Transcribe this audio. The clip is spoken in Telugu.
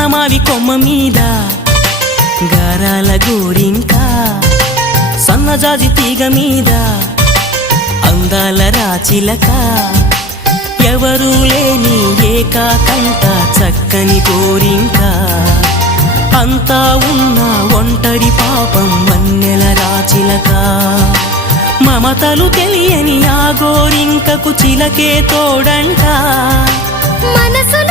సన్నమావి కొమ్మ మీద గారాల గోరింక సన్నజాజి తీగ మీద అందాల రాచిలక ఎవరూ లేని ఏకాకంట చక్కని గోరింక అంతా ఉన్న ఒంటరి పాపం వన్నెల రాచిలక మమతలు తెలియని ఆ గోరింకకు చిలకే తోడంట మనసులో